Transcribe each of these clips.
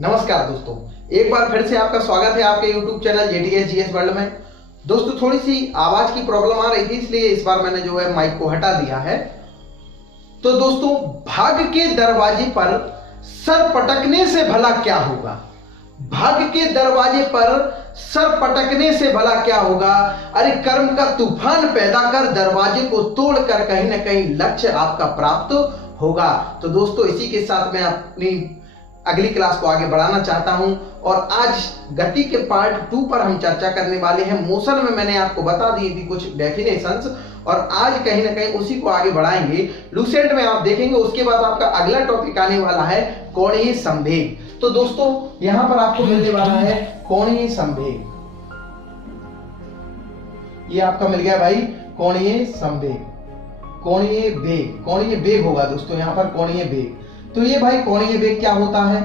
नमस्कार दोस्तों, एक बार फिर से आपका स्वागत है आपके YouTube channel JTS GS world में। दोस्तों थोड़ी सी आवाज की प्रॉब्लम आ रही थी, इसलिए इस बार मैंने जो है माइक को हटा दिया है। तो दोस्तों, भाग्य के दरवाजे पर सर पटकने से भला क्या होगा? भाग्य के दरवाजे पर सर पटकने से भला क्या होगा? अरे कर्म का तूफान पैदा कर दरवाजे को तोड़कर कहीं ना कहीं लक्ष्य आपका प्राप्त होगा। तो दोस्तों, इसी के साथ मैं अपनी अगली क्लास को आगे बढ़ाना चाहता हूं और आज गति के पार्ट 2 पर हम चर्चा करने वाले हैं। मोशन में मैंने आपको बता दी थी कुछ डेफिनेशंस और आज कहीं ना कहीं उसी को आगे बढ़ाएंगे। लूसेंट में आप देखेंगे, उसके बाद आपका अगला टॉपिक आने वाला है कोणीय संवेग। तो दोस्तों, यहां पर आपको मिलने वाला है कोणीय संवेग। ये आपका मिल गया भाई कोणीय संवेग, कोणीय वेग, कोणीय वेग होगा दोस्तों यहां पर कोणीय वेग। तो ये भाई कोणीय वेग क्या होता है?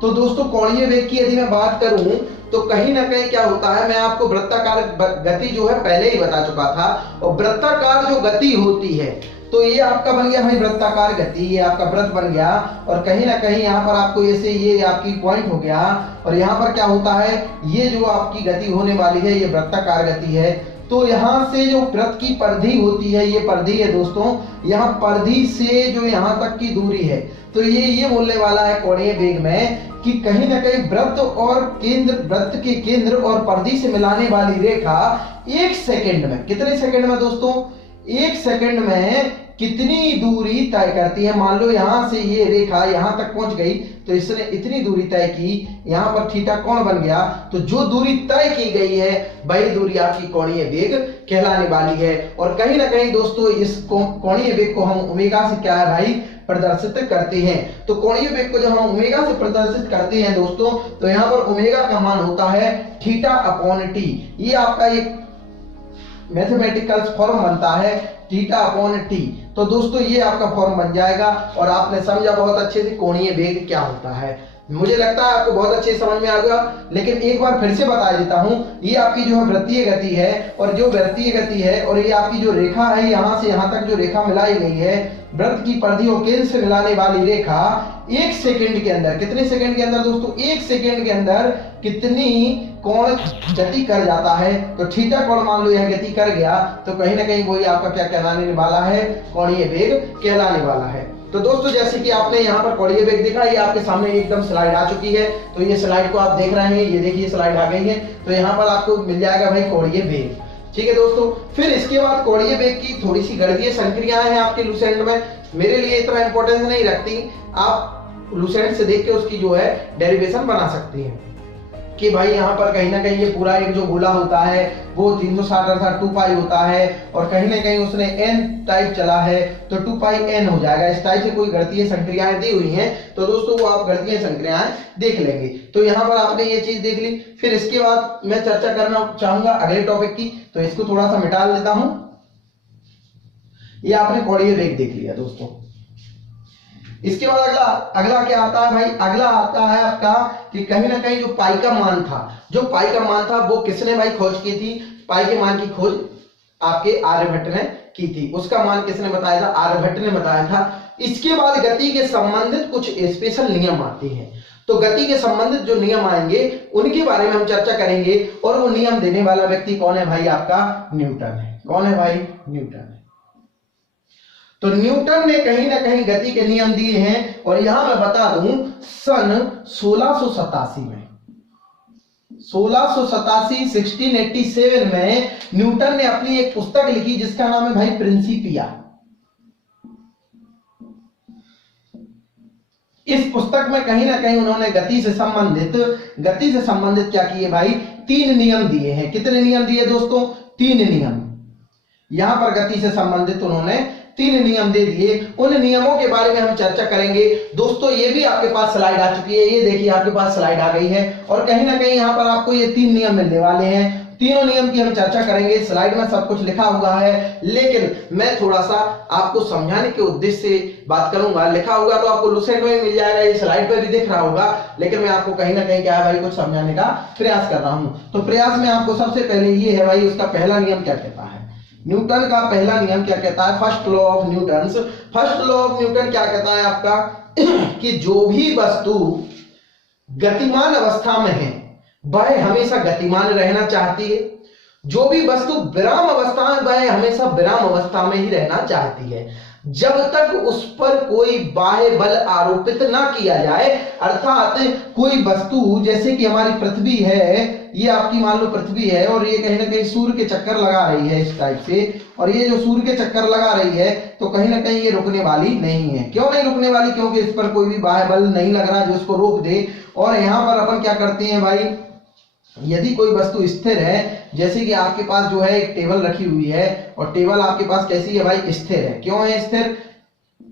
तो दोस्तों, कोणीय वेग की यदि मैं बात करूं तो कहीं ना कहीं क्या होता है, मैं आपको वृत्ताकार गति जो है पहले ही बता चुका था। और वृत्ताकार जो गति होती है, तो ये आपका बन गया भाई वृत्ताकार गति, ये आपका वृत्त बन गया। और कहीं ना कहीं यहाँ पर आपको ऐसे ये आपकी पॉइंट हो गया और यहाँ पर क्या होता है, ये जो आपकी गति होने वाली है ये वृत्ताकार गति है। तो यहां से जो वृत्त की परिधि होती है, ये परिधि है दोस्तों, यहाँ परिधि से जो यहां तक की दूरी है, तो ये बोलने वाला है कोणीय वेग में कि कहीं ना कहीं वृत्त और केंद्र, वृत्त के केंद्र और परिधि से मिलाने वाली रेखा 1 सेकंड में, कितने सेकंड में दोस्तों? 1 सेकंड में कितनी दूरी तय करती है। मान लो यहां से ये रेखा यहां तक पहुंच गई, तो इसने इतनी दूरी तय की, यहां पर थीटा कोण बन गया। तो जो दूरी तय की गई है वही दूरी आपकी कोणीय वेग कहलाने वाली है। और कहीं ना कहीं दोस्तों, इस कोणीय वेग को हम ओमेगा से क्या है भाई प्रदर्शित करते हैं। तो कोणीय वेग को जब हम ओमेगा से प्रदर्शित करते हैं दोस्तों, तो यहां पर ओमेगा का मान होता है थीटा अपॉन टी। ये आपका एक मैथमेटिकल फॉर्म बनता है थीटा अपॉन टी। तो दोस्तों, ये आपका फॉर्म बन जाएगा और आपने समझा बहुत अच्छे से कोणीय वेग क्या होता है। मुझे लगता है आपको बहुत अच्छे समझ में आ गया, लेकिन एक बार फिर से बता देता हूं। ये आपकी जो है वृत्तीय गति है, और जो वृत्तीय गति है और ये आपकी जो रेखा है, यहां से यहां तक जो रेखा मिलाई गई है, वृत्त की परिधि और केंद्र से मिलाने वाली रेखा 1 सेकंड के अंदर, कितने सेकंड के अंदर दोस्तों? 1 सेकंड के अंदर कितनी कोण गति कर जाता है। तो थीटा कोण मान लो यह गति कर गया, तो कहीं ना कहीं वही आपका क्या कहलाने वाला है, कोणीय वेग कहलाने वाला है। तो दोस्तों, जैसे कि आपने यहाँ पर कोणीय वेग देखा, ये आपके सामने एकदम स्लाइड आ चुकी है। तो ये स्लाइड को आप देख रहे हैं, ये देखिए स्लाइड आ गई है। तो यहाँ पर आपको मिल जाएगा भाई कोणीय वेग। ठीक है दोस्तों, फिर इसके बाद कोणीय वेग की थोड़ी सी गणितीय संक्रियाएं हैं आपके लूसेंट में, मेरे लिए इतना इंपॉर्टेंस नहीं रखती। आप लूसेंट से देख के उसकी जो है डेरिवेशन बना सकती हैं कि भाई यहाँ पर कहीं ना कहीं ये पूरा एक जो गोला होता है वो 360 अर्थात 2 पाई होता है, और कहीं ना कहीं उसने n टाइप चला है तो 2 पाई n हो जाएगा। इस टाइप से कोई गणितीय संक्रियाएं दी हुई हैं, तो दोस्तों वो आप गणितीय संक्रियाएं देख लेंगे। तो यहाँ पर आपने ये चीज देख ली। फिर इसके बाद मैं चर्चा करना चाहूंगा अगले टॉपिक की, तो इसको थोड़ा सा मिटा देता हूं। ये आपने कोणीय वेग देख लिया दोस्तों। इसके बाद अगला क्या आता है भाई? अगला आता है आपका कि कहीं ना कहीं जो पाई का मान था, वो किसने भाई खोज की थी? पाई के मान की खोज आपके आर्यभट्ट ने की थी। उसका मान किसने बताया था? आर्यभट्ट ने बताया था। इसके बाद गति के संबंधित कुछ स्पेशल नियम आते हैं। तो गति के संबंधित जो नियम आएंगे उनके बारे में हम चर्चा करेंगे, और वो नियम देने वाला व्यक्ति कौन है भाई? आपका न्यूटन है। कौन है भाई? न्यूटन है। तो न्यूटन ने कहीं ना कहीं गति के नियम दिए हैं, और यहां मैं बता दूं सन 1687 में, 1687 में न्यूटन ने अपनी एक पुस्तक लिखी जिसका नाम है भाई प्रिंसिपिया। इस पुस्तक में कहीं ना कहीं उन्होंने गति से संबंधित क्या किए भाई? 3 नियम दिए हैं। कितने नियम दिए दोस्तों? 3 नियम। यहां पर गति से संबंधित उन्होंने 3 नियम दे दिए। उन नियमों के बारे में हम चर्चा करेंगे दोस्तों। ये भी आपके पास स्लाइड आ चुकी है, ये देखिए आपके पास स्लाइड आ गई है, और कहीं ना कहीं यहाँ पर आपको ये 3 नियम मिलने वाले हैं। तीनों नियम की हम चर्चा करेंगे। स्लाइड में सब कुछ लिखा हुआ है, लेकिन मैं थोड़ा सा आपको समझाने के उद्देश्य से बात करूंगा। लिखा हुआ तो आपको लूसेंट में मिल जाएगा, ये स्लाइड पे भी दिख रहा होगा, लेकिन मैं आपको कहीं ना कहीं क्या है भाई कुछ समझाने का प्रयास कर रहा हूं। तो प्रयास में आपको सबसे पहले ये है भाई, उसका पहला नियम क्या कहता है? न्यूटन का पहला नियम क्या कहता है? First law of Newton. First law of Newton क्या कहता है आपका कि जो भी वस्तु गतिमान अवस्था में है वह हमेशा गतिमान रहना चाहती है। जो भी वस्तु विराम अवस्था में वह हमेशा विराम अवस्था में ही रहना चाहती है जब तक उस पर कोई बाह्य बल आरोपित ना किया जाए। अर्थात कोई वस्तु, जैसे कि हमारी पृथ्वी है, ये आपकी मान लो पृथ्वी है और ये कहीं ना कहीं सूर्य के चक्कर लगा रही है इस टाइप से, और ये जो सूर्य के चक्कर लगा रही है तो कहीं ना कहीं ये रुकने वाली नहीं है। क्यों नहीं रुकने वाली? क्योंकि इस पर कोई भी बाह्य बल नहीं लग रहा जो इसको रोक दे। और यहाँ पर अपन क्या करते हैं भाई, यदि कोई वस्तु स्थिर है, जैसे कि आपके पास जो है एक टेबल रखी हुई है और टेबल आपके पास कैसी है भाई? स्थिर है। क्यों है स्थिर?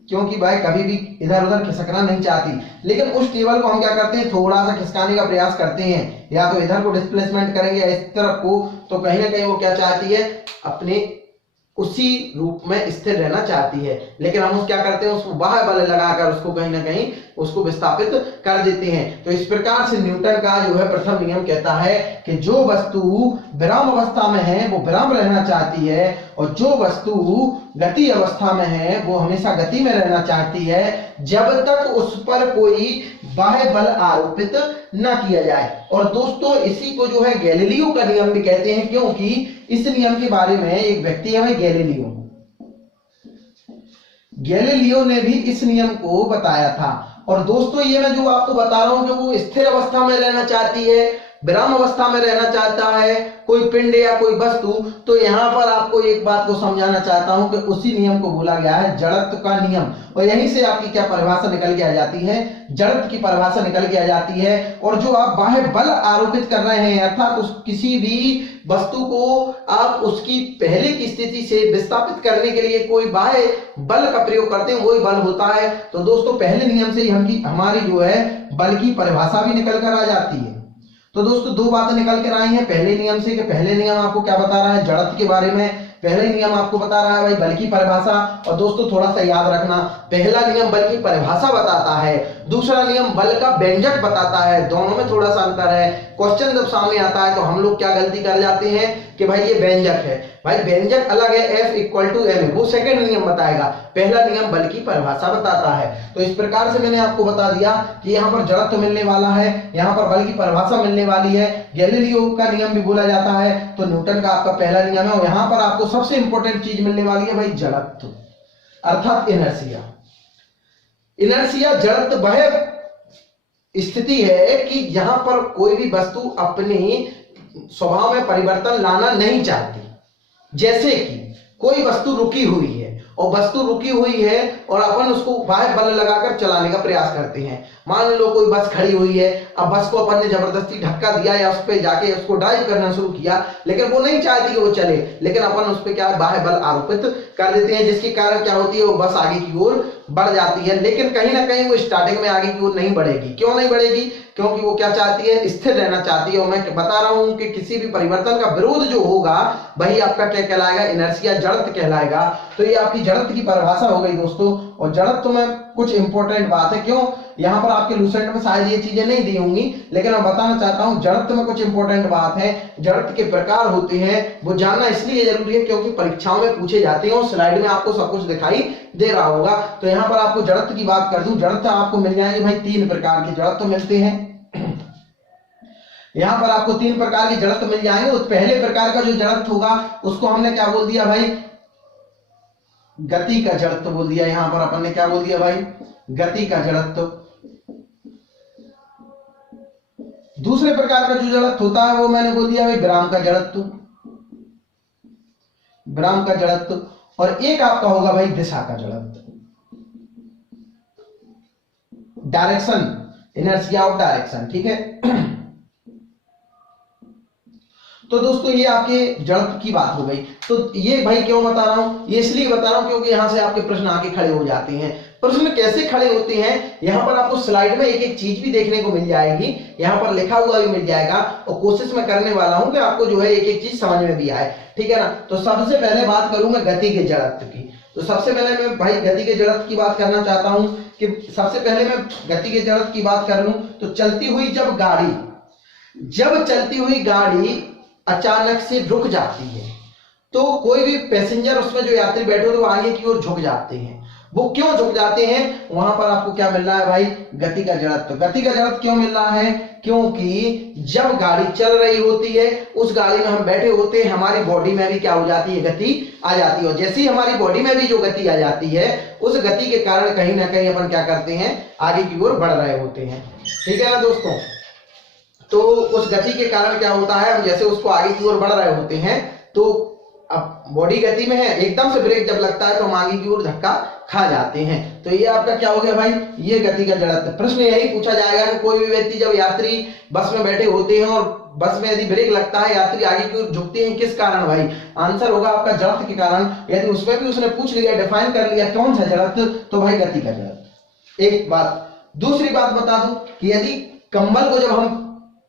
क्योंकि भाई कभी भी इधर उधर खिसकना नहीं चाहती। लेकिन उस टेबल को हम क्या करते हैं, थोड़ा सा खिसकाने का प्रयास करते हैं, या तो इधर को डिस्प्लेसमेंट करेंगे या इस तरफ को, तो कहीं ना कहीं वो क्या चाहती है, अपने उसी रूप में स्थिर रहना चाहती है। लेकिन हम उस क्या करते हैं, उसको बाह्य बल लगाकर उसको कहीं ना कहीं उसको विस्थापित कर देते हैं। तो इस प्रकार से न्यूटन का जो है प्रथम नियम कहता है कि जो वस्तु विराम अवस्था में है वो विराम रहना चाहती है, और जो वस्तु गति अवस्था में है वो हमेशा गति में रहना चाहती है जब तक उस पर कोई बाह्य बल आरोपित न किया जाए। और दोस्तों इसी को जो है गैलीलियो का नियम भी कहते हैं, क्योंकि इस नियम के बारे में एक व्यक्ति है भाई गैलीलियो। गैलीलियो ने भी इस नियम को बताया था। और दोस्तों ये मैं जो आपको बता रहा हूं कि वो स्थिर अवस्था में रहना चाहती है, विराम अवस्था में रहना चाहता है कोई पिंड या कोई वस्तु, तो यहां पर आपको एक बात को समझाना चाहता हूं कि उसी नियम को बोला गया है जड़त्व का नियम। और यहीं से आपकी क्या परिभाषा निकल के आ जाती है, जड़त्व की परिभाषा निकल के आ जाती है। और जो आप बाह्य बल आरोपित कर रहे हैं, अर्थात उस किसी भी वस्तु को आप उसकी पहले की स्थिति से विस्थापित करने के लिए कोई बाह्य बल का प्रयोग करते हैं, वही बल होता है। तो दोस्तों पहले नियम से ही हमारी जो है बल की परिभाषा भी निकल कर आ जाती है। तो दोस्तों दो बातें निकल कर आई हैं पहले नियम से, कि पहले नियम आपको क्या बता रहा है, जड़त्व के बारे में। पहले नियम आपको बता रहा है भाई बल की परिभाषा। और दोस्तों थोड़ा सा याद रखना, पहला नियम बल की परिभाषा बताता है, दूसरा नियम बल का व्यंजक बताता है। दोनों में थोड़ा सा अंतर है। क्वेश्चन जब सामने आता है तो हम लोग क्या गलती कर जाते हैं कि भाई ये व्यंजक है, भाई व्यंजक अलग है, F = m, वो सेकंड नियम बताएगा, पहला नियम बल की परिभाषा बताता है। तो इस प्रकार से मैंने आपको बता दिया कि यहाँ पर जड़त्व मिलने वाला है, यहाँ पर बल की परिभाषा मिलने वाली है, गैलीलियो का नियम भी बोला जाता है, तो न्यूटन का आपका पहला नियम है। और यहाँ पर आपको सबसे इंपॉर्टेंट चीज मिलने वाली है भाई जड़त्व, अर्थात इनर्शिया। इनर्शिया जड़त्व वह स्थिति है कि यहां पर कोई भी वस्तु अपने स्वभाव में परिवर्तन लाना नहीं चाहती। जैसे कि कोई वस्तु रुकी हुई है, और वस्तु रुकी हुई है और अपन उसको बाह्य बल लगाकर चलाने का प्रयास करते हैं। मान लो कोई बस खड़ी हुई है, अब बस को अपन ने जबरदस्ती धक्का दिया या उस पर जाके उसको ड्राइव करना शुरू किया, लेकिन वो नहीं चाहती कि वो चले, लेकिन अपन उस पर क्या बाह्य बल आरोपित कर देते हैं, जिसके कारण क्या होती है, वो बस आगे की ओर बढ़ जाती है। लेकिन कहीं ना कहीं वो स्टार्टिंग में आगे की ओर नहीं बढ़ेगी। क्यों नहीं बढ़ेगी? क्योंकि वो क्या चाहती है, स्थिर रहना चाहती है। और मैं बता रहा हूं कि किसी भी परिवर्तन का विरोध जो होगा वही आपका क्या कहलाएगा, इनर्शिया, जड़त्व कहलाएगा। तो ये आपकी जड़त्व की परिभाषा हो गई दोस्तों। और जड़त्व में कुछ इंपॉर्टेंट बात है, क्यों यहाँ पर आपके लूसेंट में शायद ये चीजें नहीं दी होंगी, लेकिन मैं बताना चाहता हूं जड़त्व में कुछ इंपॉर्टेंट बात है। जड़त्व के प्रकार होते हैं, वो जानना इसलिए जरूरी है क्योंकि परीक्षाओं में पूछे जाते हैं, और स्लाइड में आपको सब कुछ दिखाई दे रहा होगा। तो यहाँ पर आपको जड़त्व की बात कर दूं, जड़त्व आपको मिल जाएंगे भाई 3 प्रकार के जड़त्व मिलते हैं। यहां पर आपको 3 प्रकार के जड़त्व मिल जाएंगे। उस पहले प्रकार का जो जड़त्व होगा उसको हमने क्या बोल दिया भाई, गति का जड़त्व बोल दिया। यहां पर अपन ने क्या बोल दिया भाई, गति का जड़त्व। दूसरे प्रकार का जो जड़त्व होता है वो मैंने बोल दिया भाई विराम का जड़त्व, विराम का जड़त्व। और एक आपका होगा भाई दिशा का जड़त्व, डायरेक्शन, इनर्शिया ऑफ डायरेक्शन। ठीक है। तो दोस्तों ये आपके जड़त्व की बात हो गई। तो ये भाई क्यों बता रहा हूं, ये इसलिए बता रहा हूं क्योंकि यहां से आपके प्रश्न आके खड़े हो जाते हैं। प्रश्न कैसे खड़े होते हैं, यहां पर आपको स्लाइड में एक एक चीज भी देखने को मिल जाएगी, यहां पर लिखा हुआ भी मिल जाएगा, और कोशिश मैं करने वाला हूं कि आपको जो है एक एक चीज समझ में भी आए। ठीक है ना। तो सबसे पहले बात करूंगा गति के जड़त्व की। तो सबसे पहले मैं भाई गति के जड़त्व की बात करना चाहता हूं कि सबसे पहले मैं गति के जड़त्व की बात कर लूं तो चलती हुई चलती हुई गाड़ी अचानक से रुक जाती है, तो कोई भी पैसेंजर उसमें जो यात्री बैठे होते हैं वो आगे की ओर झुक जाते हैं। वो क्यों झुक जाते हैं, वहां पर आपको क्या मिल रहा है भाई, गति का जड़त्व। गति का जड़त्व क्यों मिल रहा है, क्योंकि जब गाड़ी चल रही होती है, उस गाड़ी में हम बैठे होते हैं, हमारी बॉडी में भी क्या हो जाती है, गति आ जाती है। और जैसे ही हमारी बॉडी में भी जो गति आ जाती है, उस गति के कारण कहीं ना कहीं अपन क्या करते हैं, आगे की ओर बढ़ रहे होते हैं। ठीक है ना दोस्तों। तो उस गति के कारण क्या होता है, हम जैसे उसको आगे की ओर बढ़ रहे होते हैं, तो अब बॉडी गति में है, एकदम से ब्रेक जब लगता है तो हम आगे की ओर धक्का खा जाते हैं। तो ये आपका क्या हो गया भाई, ये गति का जड़त्व। प्रश्न यही पूछा जाएगा कि कोई भी व्यक्ति, जब यात्री बस में बैठे होते हैं और बस में यदि ब्रेक लगता है, यात्री आगे की ओर झुकते हैं, किस कारण भाई, आंसर होगा आपका जड़त्व के कारण। यदि उसमें भी उसने पूछ लिया, डिफाइन कर लिया कौन सा जड़त्व, तो भाई गति का जड़त्व। एक बात। दूसरी बात बता दूं कि यदि कंबल को जब हम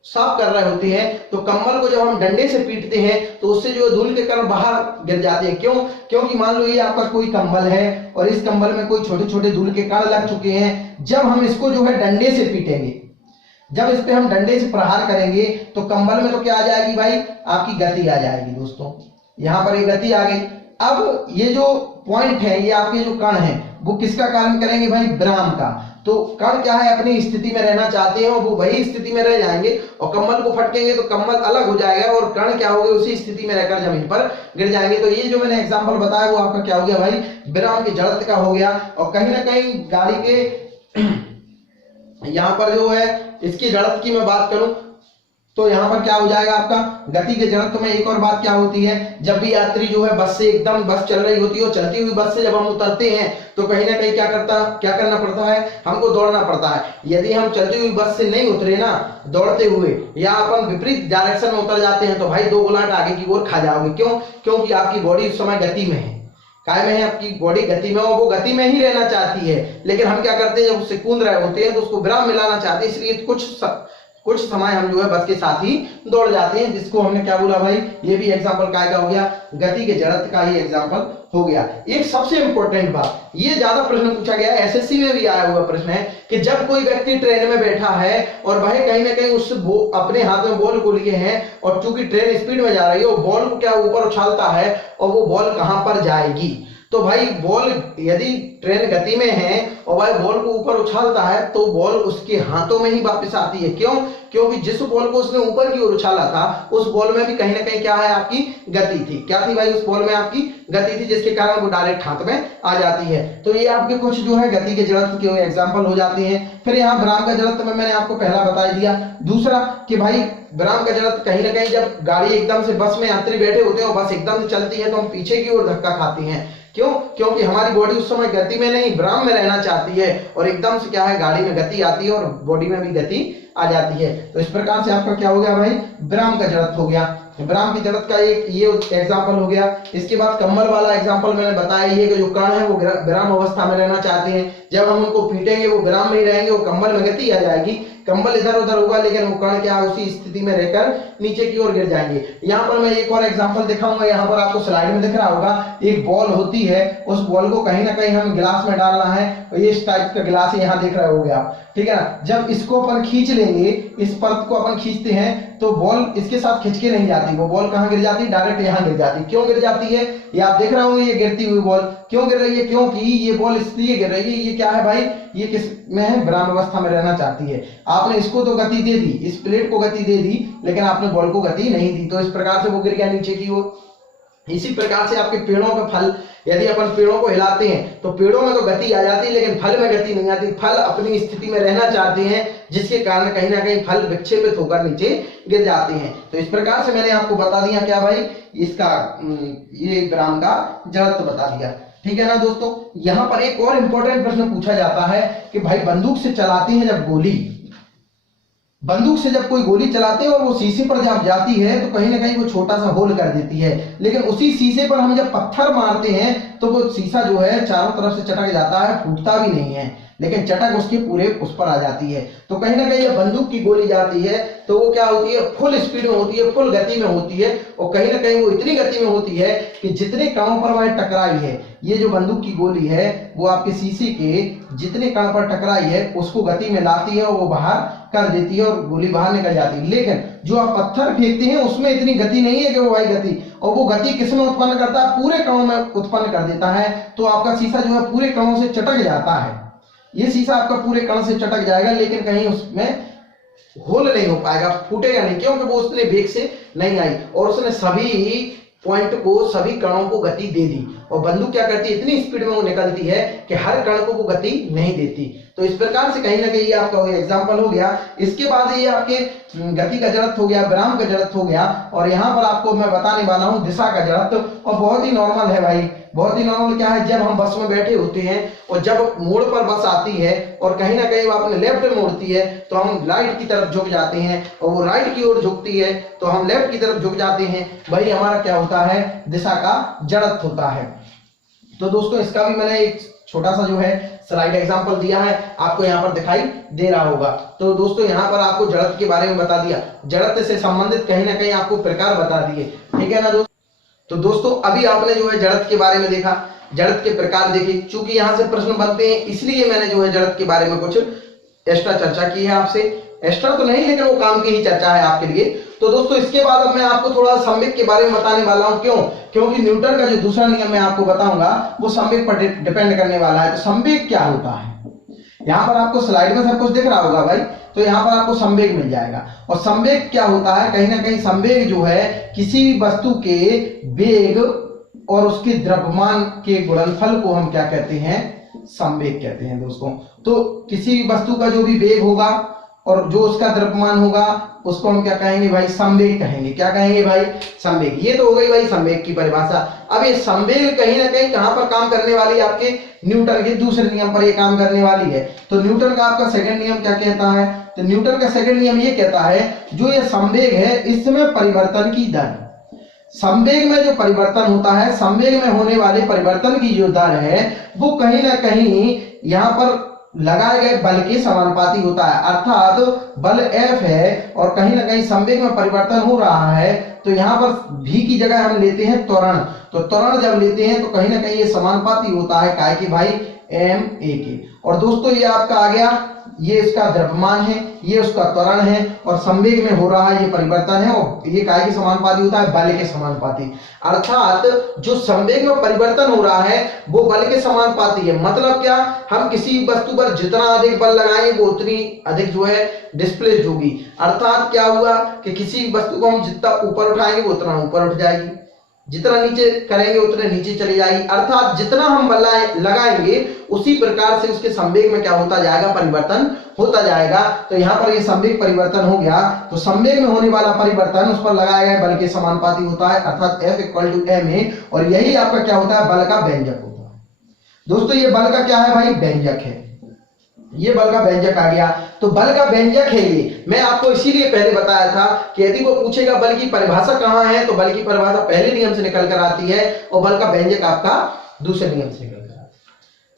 साफ कर रहे होते हैं, तो कंबल को जब हम डंडे से पीटते हैं, तो उससे जो धूल के कण बाहर गिर जाते हैं। क्यों, क्योंकि मान लो ये आपका कोई कंबल है और इस कंबल में कोई छोटे छोटे धूल के कण लग चुके हैं। जब हम इसको जो है डंडे से पीटेंगे, जब इस पे हम डंडे से प्रहार करेंगे, तो कंबल में तो क्या आ जाएगी भाई, आपकी गति आ जाएगी दोस्तों। यहां पर ये गति आ गई। अब ये जो पॉइंट है, ये आपके जो कण है, वो किसका कारण करेंगे भाई, विराम का। तो कण क्या है, अपनी स्थिति में रहना चाहते हैं और वो वही स्थिति में रह जाएंगे, और कंबल को फटकेंगे तो कंबल अलग हो जाएगा और कण क्या हो गए, उसी स्थिति में रहकर जमीन पर गिर जाएंगे। तो ये जो मैंने एग्जांपल बताया वो आपका क्या हो गया भाई, विराम के जड़त्व का हो गया। और कहीं ना कहीं गाड़ी के यहां पर जो है इसकी जड़त्व की मैं बात करूं, तो यहां पर क्या हो जाएगा आपका, गति के जड़त्व में एक और बात क्या होती है, जब भी यात्री जो है बस से, एकदम बस चल रही होती है और चलती हुई बस से जब हम उतरते हैं, तो कहीं ना कहीं क्या करना पड़ता है, हमको दौड़ना पड़ता है। यदि हम चलती हुई बस से नहीं उतरे ना, दौड़ते हुए, या अपन विपरीत डायरेक्शन में उतर जाते हैं, तो भाई 2 गुलाट आगे की ओर खा जाओगे। क्यों, क्योंकि आपकी बॉडी उस समय गति में है, काय में है, आपकी बॉडी गति में, और वो गति में ही रहना चाहती है। लेकिन हम क्या करते हैं, जब उससे कूद रहे होते हैं तो उसको विराम मिलाना चाहते हैं, इसलिए कुछ समय हम जो है बस के साथ ही दौड़ जाते हैं, जिसको हमने क्या बोला भाई, ये भी एग्जांपल काय का हो गया, गति के जड़त्व का ही एग्जांपल हो गया। एक सबसे इंपॉर्टेंट बात, ये ज्यादा प्रश्न पूछा गया है, एसएससी में भी आया हुआ प्रश्न है कि जब कोई व्यक्ति ट्रेन में बैठा है और भाई कहीं ना कहीं उससे अपने हाथ में बॉल को लिए हैं, और चूंकि ट्रेन स्पीड में जा रही है, वो बॉल को क्या ऊपर उछालता है, और वो बॉल कहां पर जाएगी। तो भाई बॉल, यदि ट्रेन गति में है और भाई बॉल को ऊपर उछालता है, तो बॉल उसके हाथों में ही वापस आती है। क्यों, क्योंकि जिस बॉल को उसने ऊपर की ओर उछाला था, उस बॉल में भी कहीं ना कहीं क्या है, आपकी गति थी। क्या थी भाई, उस बॉल में आपकी गति थी, जिसके कारण वो डायरेक्ट हाथ में आ जाती है। तो ये आपके कुछ जो है गति के जड़त्व के एग्जाम्पल हो जाते हैं। फिर यहाँ विराम का जड़त्व में मैंने आपको पहला बता दिया। दूसरा कि भाई विराम का जड़त्व कहीं ना कहीं जब गाड़ी एकदम से, बस में यात्री बैठे होते हैं और बस एकदम से चलती है, तो हम पीछे की ओर धक्का खाते हैं। क्यों, क्योंकि हमारी बॉडी उस समय गति में नहीं, विराम में रहना चाहती है, और एकदम से क्या है, गाड़ी में गति आती है और बॉडी में भी गति आ जाती है। तो इस प्रकार से आपका क्या हो गया भाई, विराम का जड़त्व हो गया। विराम की जड़त्व का एक ये एग्जांपल हो गया। इसके बाद कंबल वाला एग्जांपल मैंने बताया, ये कि जो कण है वो विराम अवस्था में रहना चाहते हैं, जब हम उनको पीटेंगे वो विराम में ही रहेंगे, वो कंबल में गति आ जाएगी, कंबल इधर उधर होगा, लेकिन वो कण क्या उसी स्थिति में रहकर नीचे की ओर गिर जाएंगे। यहाँ पर मैं एक और एग्जांपल दिखाऊंगा, यहाँ पर आपको स्लाइड में दिख रहा होगा, एक बॉल होती है, उस बॉल को कहीं ना कहीं हमें गिलास में डालना है, और ये इस टाइप का गिलास यहाँ देख रहे होगे आप, ठीक है ना। जब इसको अपन खींच लेंगे, इस परत को अपन खींचते हैं, तो बॉल इसके साथ खिंच के नहीं जाती, वो बॉल कहाँ गिर जाती है, डायरेक्ट यहाँ गिर जाती। क्यों गिर जाती है, ये आप देख रहे होंगे, ये गिरती हुई बॉल क्यों गिर रही है, क्योंकि ये बॉल इसलिए गिर रही है, ये क्या है भाई, ये किस में है, विराम अवस्था में रहना चाहती है। आपने इसको तो गति दे दी, इस प्लेट को गति दे दी, लेकिन आपने बॉल को गति नहीं दी, तो इस प्रकार से वो गिर गया नीचे की ओर। इसी प्रकार से आपके पेड़ों का फल, यदि अपन पेड़ों को हिलाते हैं तो पेड़ों में तो गति आ जाती है, लेकिन फल में गति नहीं आती। फल अपनी स्थिति में रहना चाहते हैं, जिसके कारण कहीं ना कहीं फल विक्षेपित होकर नीचे गिर जाते हैं। तो इस प्रकार से मैंने आपको बता दिया क्या भाई, इसका ये विराम का जड़त्व बता दिया, ठीक है ना दोस्तों। यहाँ पर एक और इंपॉर्टेंट प्रश्न पूछा जाता है कि भाई बंदूक से चलाते हैं जब गोली, बंदूक से जब कोई गोली चलाते हैं और वो शीशे पर जब जाती है, तो कहीं ना कहीं वो छोटा सा होल कर देती है, लेकिन उसी शीशे पर हम जब पत्थर मारते हैं तो वो शीशा जो है चारों तरफ से चटक जाता है, फूटता भी नहीं है। लेकिन चटक उसके पूरे उस पर आ जाती है। तो कहीं ना कहीं ये बंदूक की गोली जाती है तो वो क्या होती है, फुल स्पीड में होती है, फुल गति में होती है, और कहीं ना कहीं वो इतनी गति में होती है कि जितने कणों पर वह टकराई है, ये जो बंदूक की गोली है वो आपके शीशे के जितने कण पर टकराई है उसको गति में लाती है और वो बाहर कर देती है और गोली बाहर निकल जाती है। लेकिन जो आप पत्थर फेंकते हैं उसमें इतनी गति नहीं है कि वो भाई गति, और वो गति किसमें उत्पन्न करता है, पूरे कणों में उत्पन्न कर देता है। तो आपका शीशा जो है पूरे कणों से चटक जाता है, ये शीशा आपका पूरे कण से चटक जाएगा, लेकिन कहीं उसमें होल नहीं हो पाएगा, फूटेगा नहीं, क्योंकि वो उसने वेग से नहीं आई और उसने सभी पॉइंट को, सभी कणों को गति दे दी। और बंदूक क्या करती है, इतनी स्पीड में वो निकलती है कि हर कण को वो गति नहीं देती। तो इस प्रकार से कहीं ना कहीं ये आपका एग्जांपल हो गया। इसके बाद ये आपके गति का जड़त्व हो गया, विराम का जड़त्व हो गया, और यहाँ पर आपको मैं बताने वाला हूँ दिशा का जड़त्व। और बहुत ही नॉर्मल है भाई, बहुत ही नॉर्मल क्या है, जब हम बस में बैठे होते हैं और जब मोड़ पर बस आती है और कहीं ना कहीं वो अपने लेफ्ट में मोड़ती है तो हम राइट की तरफ झुक जाते हैं, और वो राइट की ओर झुकती है तो हम लेफ्ट की तरफ झुक जाते हैं। वही हमारा क्या होता है, दिशा का जड़त्व होता है। तो दोस्तों इसका भी मैंने एक छोटा सा जो है स्लाइड एग्जांपल दिया है, आपको यहाँ पर दिखाई दे रहा होगा। तो दोस्तों यहाँ पर आपको जड़त्व के बारे में बता दिया, जड़त्व से संबंधित कहीं ना कहीं आपको प्रकार बता दिए, ठीक है ना दोस्तों। तो दोस्तों अभी आपने जो है जड़त्व के बारे में देखा, जड़त्व के प्रकार देखे। चूंकि यहाँ से प्रश्न बनते हैं इसलिए मैंने जो है जड़त्व के बारे में कुछ एक्स्ट्रा चर्चा की है आपसे, एक्स्ट्रा तो नहीं लेकिन वो काम की ही चर्चा है आपके लिए। तो दोस्तों इसके बाद अब मैं आपको थोड़ा संवेग के बारे में बताने वाला हूं। क्यों? क्योंकि न्यूटन का जो दूसरा नियम मैं आपको बताऊंगा वो संवेग पर डिपेंड करने वाला है। तो संवेग क्या होता है, यहाँ पर आपको स्लाइड में सब कुछ दिख रहा होगा भाई, तो यहाँ पर आपको संवेग मिल जाएगा। और संवेग क्या होता है, कहीं ना कहीं संवेग जो है किसी भी वस्तु के वेग और उसके द्रव्यमान के गुणनफल को हम क्या कहते हैं, संवेग कहते हैं दोस्तों। तो किसी भी वस्तु का जो भी वेग होगा और जो उसका द्रव्यमान होगा उसको हम क्या कहेंगे भाई, संवेग कहेंगे। क्या कहेंगे भाई, संवेग। ये तो हो गई भाई संवेग की परिभाषा। अब ये संवेग कहीं ना कहीं कहां पर काम करने वाली है, आपके न्यूटन के दूसरे नियम पर ये काम करने वाली है। तो न्यूटन का आपका सेकंड नियम क्या कहता है, तो न्यूटन का सेकंड नियम ये कहता है जो ये संवेग है इसमें परिवर्तन की दर, संवेग में जो परिवर्तन होता है, संवेग में होने वाले परिवर्तन की जो दर है वो कहीं ना कहीं यहाँ पर लगाए गए बल के समानुपाती होता है। अर्थात बल F है और कहीं ना कहीं संवेग में परिवर्तन हो रहा है, तो यहाँ पर v की जगह हम लेते हैं त्वरण। तो त्वरण जब लेते हैं तो कहीं ना कहीं ये समानुपाती होता है काय के भाई, ma के। और दोस्तों ये आपका आ गया, ये इसका द्रव्यमान है, ये उसका त्वरण है, और संवेग में हो रहा है ये परिवर्तन है, और ये काय के समानुपाती होता है, बल के समानुपाती। अर्थात जो संवेग में परिवर्तन हो रहा है वो बल के समानुपाती है। मतलब क्या, हम किसी वस्तु पर जितना अधिक बल लगाएंगे वो उतनी अधिक जो है डिस्प्लेस होगी। अर्थात क्या हुआ कि किसी वस्तु को हम जितना ऊपर उठाएंगे वो उतना ऊपर उठ जाएगी, जितना नीचे करेंगे उतने नीचे चली जाएगी। अर्थात जितना हम बल लगाएंगे उसी प्रकार से उसके संवेग में क्या होता जाएगा, परिवर्तन होता जाएगा। तो यहाँ पर ये संवेग परिवर्तन हो गया, तो संवेग में होने वाला परिवर्तन उस पर लगाया गया बल के समानुपाती होता है, अर्थात F = ma। और यही आपका क्या होता है, बल का व्यंजक होता है। दोस्तों ये बल का क्या है भाई, व्यंजक है, ये बल का व्यंजक आ गया। तो बल का व्यंजक है ये, मैं आपको इसीलिए पहले बताया था कि यदि वो पूछेगा बल की परिभाषा कहाँ है, तो बल की परिभाषा पहले नियम से निकल कर आती है और बल का व्यंजक आपका दूसरे नियम से निकल कर आता है।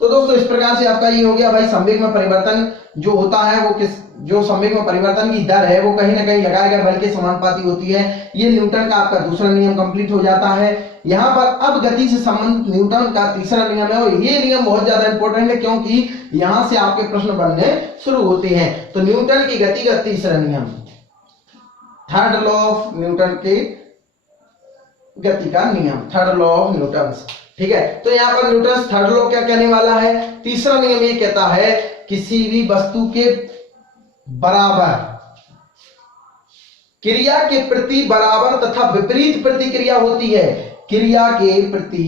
तो दोस्तों इस प्रकार से आपका ये हो गया भाई, संवेग में परिवर्तन जो होता है वो जो संवेग में परिवर्तन की दर है वो कहीं ना कहीं लगाए गए बल के समानुपाती होती है। ये न्यूटन का आपका दूसरा नियम कंप्लीट हो जाता है। यहाँ पर अब गति से संबंधित न्यूटन का तीसरा नियम है, और ये नियम बहुत ज्यादा इंपॉर्टेंट है क्योंकि यहाँ से आपके प्रश्न बनने शुरू होते हैं। तो न्यूटन की गति का तीसरा नियम, थर्ड लॉ ऑफ न्यूटन के गति का नियम, थर्ड लॉ ऑफ न्यूटन, ठीक है। तो यहाँ पर न्यूटन थर्ड लॉ क्या कहने वाला है, तीसरा नियम ये कहता है किसी भी वस्तु के बराबर क्रिया के प्रति बराबर तथा विपरीत प्रतिक्रिया होती है। क्रिया के प्रति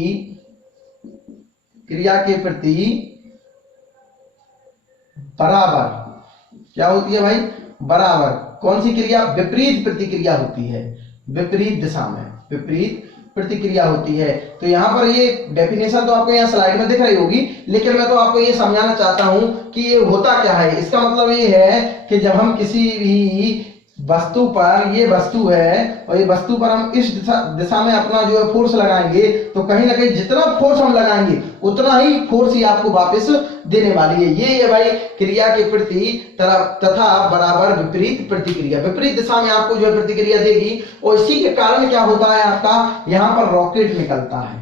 बराबर क्या होती है भाई, बराबर। कौन सी क्रिया, विपरीत प्रतिक्रिया होती है, विपरीत दिशा में विपरीत प्रतिक्रिया होती है। तो यहाँ पर ये डेफिनेशन तो आपको यहाँ स्लाइड में दिख रही होगी, लेकिन मैं तो आपको ये समझाना चाहता हूं कि ये होता क्या है। इसका मतलब ये है कि जब हम किसी भी वस्तु पर, ये वस्तु है और ये वस्तु पर हम इस दिशा में अपना जो है फोर्स लगाएंगे, तो कहीं ना कहीं जितना फोर्स हम लगाएंगे उतना ही फोर्स ही आपको वापस देने वाली है। ये भाई क्रिया के प्रति तथा बराबर विपरीत प्रतिक्रिया, विपरीत दिशा में आपको जो है प्रतिक्रिया देगी। और इसी के कारण क्या होता है आपका, यहाँ पर रॉकेट निकलता है।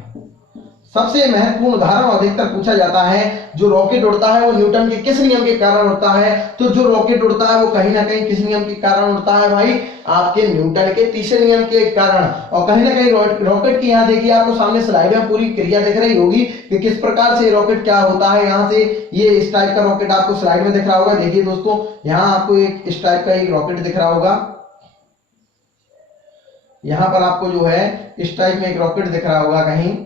सबसे महत्वपूर्ण उदाहरण अधिकतर पूछा जाता है, जो रॉकेट उड़ता है वो न्यूटन के किस नियम के कारण उड़ता है? तो जो रॉकेट उड़ता है वो कहीं ना कहीं किस नियम के कारण उड़ता है भाई? आपके न्यूटन के तीसरे नियम के कारण। और कहीं ना कहीं रॉकेट की यहाँ देखिए आपको सामने स्लाइड में पूरी क्रिया दिख रही होगी कि किस प्रकार से रॉकेट क्या होता है। यहाँ से ये इस टाइप का रॉकेट आपको स्लाइड में दिख रहा होगा। देखिए दोस्तों, यहाँ आपको एक इस टाइप का एक रॉकेट दिख रहा होगा। यहाँ पर आपको जो है इस टाइप में एक रॉकेट दिख रहा होगा कहीं,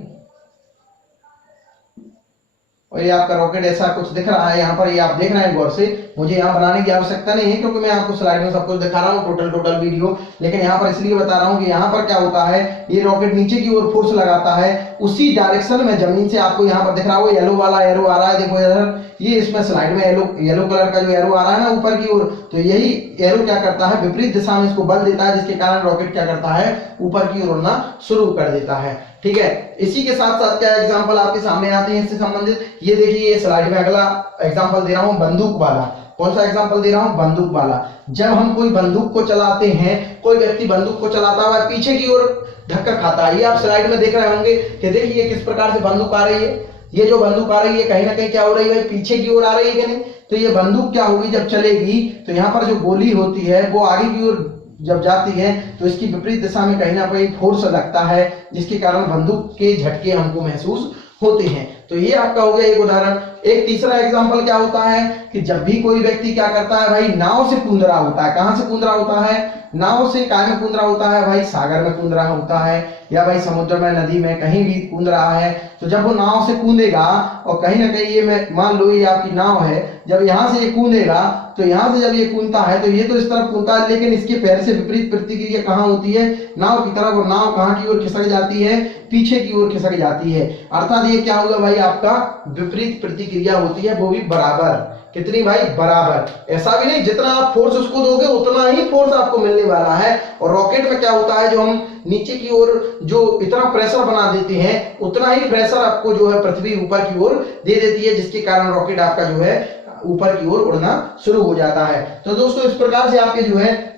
और ये आपका रॉकेट ऐसा कुछ दिख रहा है। यहाँ पर ये आप देख रहे हैं गौर से, मुझे यहाँ बनाने की आवश्यकता नहीं है क्योंकि मैं आपको स्लाइड में सब कुछ दिखा रहा हूँ टोटल वीडियो। लेकिन यहाँ पर इसलिए बता रहा हूँ कि यहाँ पर क्या होता है, ये रॉकेट नीचे की ओर फोर्स लगाता है, उसी डायरेक्शन में जमीन से आपको यहाँ पर दिख रहा होगा येलो वाला एरो आ रहा है। देखो इधर ये इसमें स्लाइड में येलो कलर का जो एरो आ रहा है ना ऊपर की ओर, तो यही एरो क्या करता है, विपरीत दिशा में इसको बल देता है, जिसके कारण रॉकेट क्या करता है, ऊपर की ओर उड़ना शुरू कर देता है। ठीक है, इसी के साथ साथ क्या एग्जांपल आपके सामने आते हैं इससे संबंधित, ये देखिए ये स्लाइड में अगला एग्जांपल दे रहा हूं बंदूक वाला। कौन सा एग्जांपल दे रहा हूं? बंदूक वाला। जब हम कोई बंदूक को चलाते हैं, कोई व्यक्ति बंदूक को चलाता हुआ पीछे की ओर धक्का खाता है। ये आप स्लाइड में देख रहे होंगे कि देखिए किस प्रकार से बंदूक आ रही है। ये जो बंदूक आ रही है कहीं ना कहीं क्या हो रही है, पीछे की ओर आ रही है कि नहीं? तो ये बंदूक क्या होगी, जब चलेगी तो यहाँ पर जो गोली होती है वो आगे की ओर जब जाती है तो इसकी विपरीत दिशा में कहीं ना कहीं फोर्स लगता है, जिसके कारण बंदूक के झटके हमको महसूस होते हैं। तो ये आपका हो गया एक उदाहरण। एक तीसरा एग्जांपल क्या होता है कि जब भी कोई व्यक्ति क्या करता है भाई, नाव से कूद रहा होता है। कहां से कूद रहा होता है? नाव से। काय में कूद रहा होता है भाई? सागर में कूद रहा होता है, या भाई समुद्र में, नदी में, कहीं भी कूद रहा है। तो जब वो नाव से कूदेगा और कहीं ना कहीं ये मान लो ये आपकी नाव है, जब यहाँ से ये कूदेगा तो यहाँ से जब ये कूदता है तो ये तो इस तरफ कूदता है, लेकिन इसके पैर से विपरीत प्रतिक्रिया कहाँ होती है? नाव की तरफ। और नाव कहाँ की ओर खिसक जाती है? पीछे की ओर खिसक जाती है। अर्थात ये क्या होगा भाई, आपका विपरीत प्रतिक्रिया होती है, वो भी बराबर। कितनी भाई? बराबर। ऐसा भी नहीं जितना आप फोर्स उसको दोगे उतना ही फोर्स आपको मिलने वाला है। और रॉकेट में क्या होता है, जो हम नीचे की ओर जो इतना प्रेशर बना देते हैं उतना ही प्रेशर आपको जो है पृथ्वी ऊपर की ओर दे देती है, जिसके कारण रॉकेट आपका जो है ऊपर की ओर उड़ना शुरू हो जाता है। तो दोस्तों इस प्रकार से आपके जो है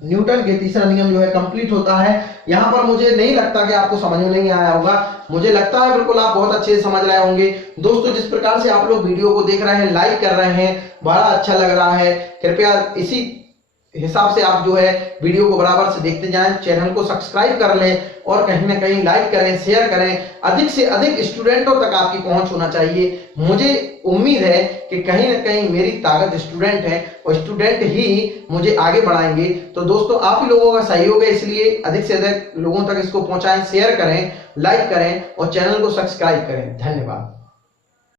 न्यूटन के तीसरा नियम जो है कंप्लीट होता है। यहाँ पर मुझे नहीं लगता कि आपको समझ में नहीं आया होगा, मुझे लगता है बिल्कुल आप बहुत अच्छे से समझ रहे होंगे। दोस्तों जिस प्रकार से आप लोग वीडियो को देख रहे हैं, लाइक कर रहे हैं, बड़ा अच्छा लग रहा है। कृपया इसी हिसाब से आप जो है वीडियो को बराबर से देखते जाएं, चैनल को सब्सक्राइब कर लें और कहीं ना कहीं लाइक करें, शेयर करें। अधिक से अधिक स्टूडेंटों तक आपकी पहुंच होना चाहिए। मुझे उम्मीद है कि कहीं ना कहीं मेरी ताकत स्टूडेंट है और स्टूडेंट ही मुझे आगे बढ़ाएंगे। तो दोस्तों आप ही लोगों का सहयोग है, इसलिए अधिक से अधिक लोगों तक इसको पहुंचाएं, शेयर करें, लाइक करें और चैनल को सब्सक्राइब करें। धन्यवाद।